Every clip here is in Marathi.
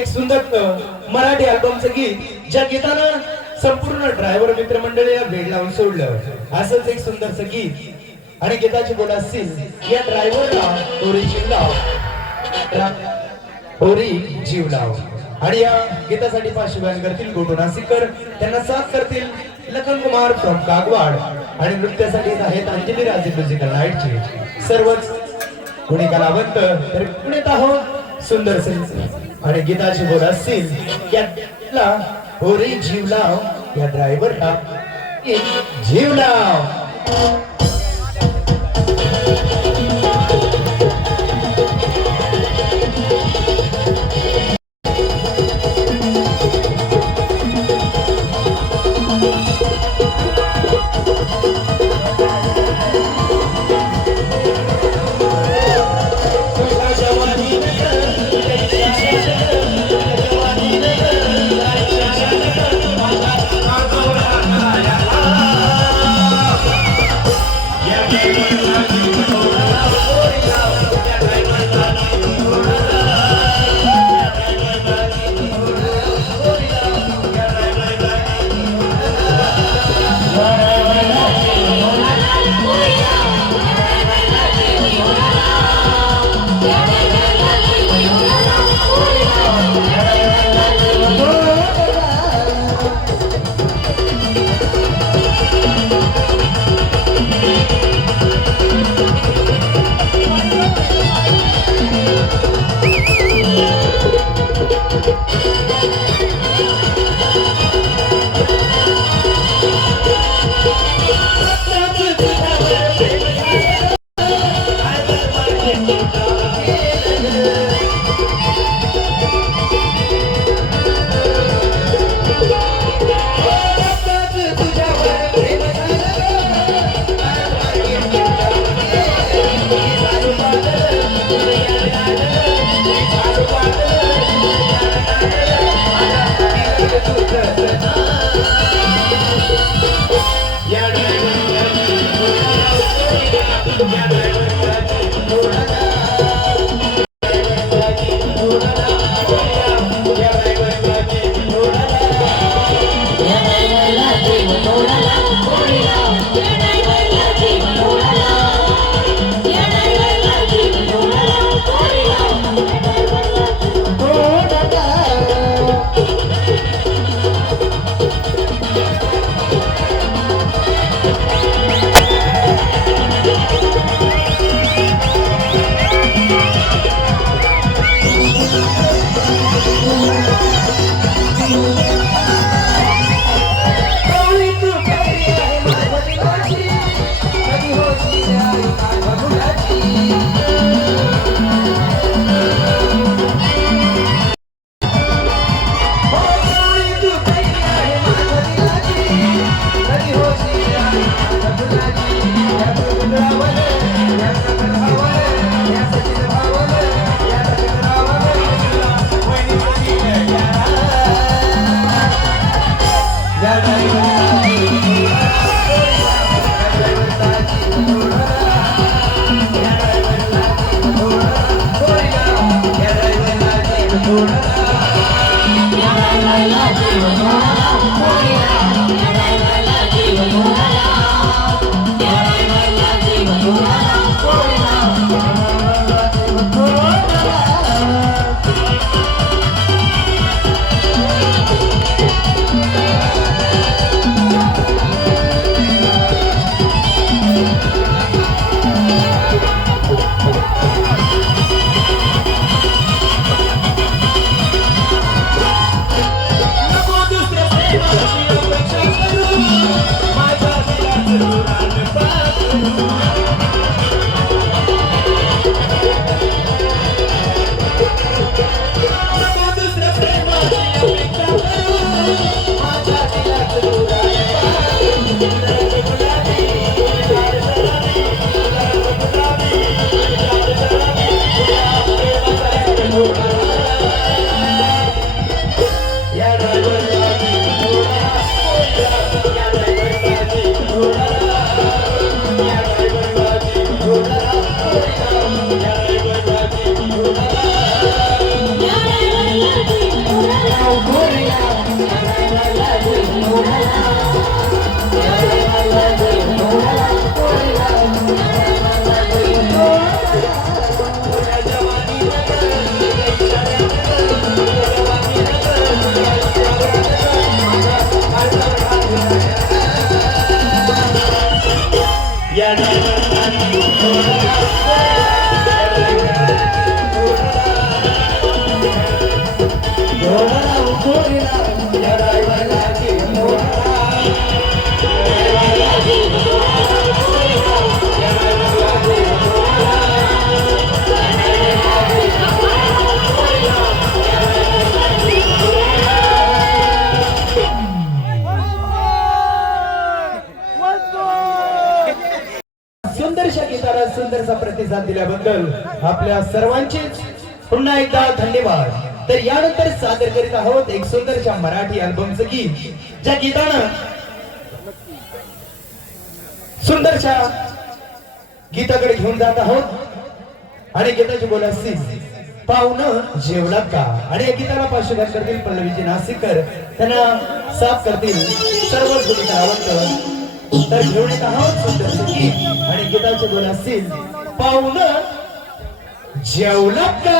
एक सुंदर मराठी अल्बमचं गीत ज्या गीतानं संपूर्ण ड्रायव्हर मित्रमंडळीला वेळ लावून सोडलं असंच एक सुंदरचं गीत आणि गीताची बोल असतील या ड्रायव्हरला ओरी जीव लाव ओरी जीव लाव आणि या गीतासाठी पार्श्वगान करतील गोटू नासिककर त्यांना साथ करतील लखन कुमार फ्रॉम कागवाड आणि नृत्यासाठी आहेत अंजली राजे म्युझिकल नाईटचे सर्वच कोणी कलावंत तर पुण्यात आहोत सुंदर सिंग आणि गीताची बोल असतील याला होरी जीव लाव या ड्रायव्हरला जीव लाव सुंदरशा गीताला सुंदरसा प्रतिसाद दिल्याबद्दल आपल्या सर्वांचे पुन्हा एकदा धन्यवाद. तर यानंतर सादर करीत आहोत एक सुंदरशा मराठी अल्बमचं गीत, ज्या गीतानं सुंदरशा गीताकडे घेऊन जात आहोत आणि गीताची बोल असतील पाहुणं जेवला का. आणि या गीताला पार्श्वगान करतील पल्लवीजी नाशिककर, त्यांना साफ करतील सर्व गीत आवडतं. तर घेऊन येत आहोत सुंदरचं गीत आणि गीताचे बोल असतील पाहुणं जेवला का.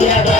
Yeah.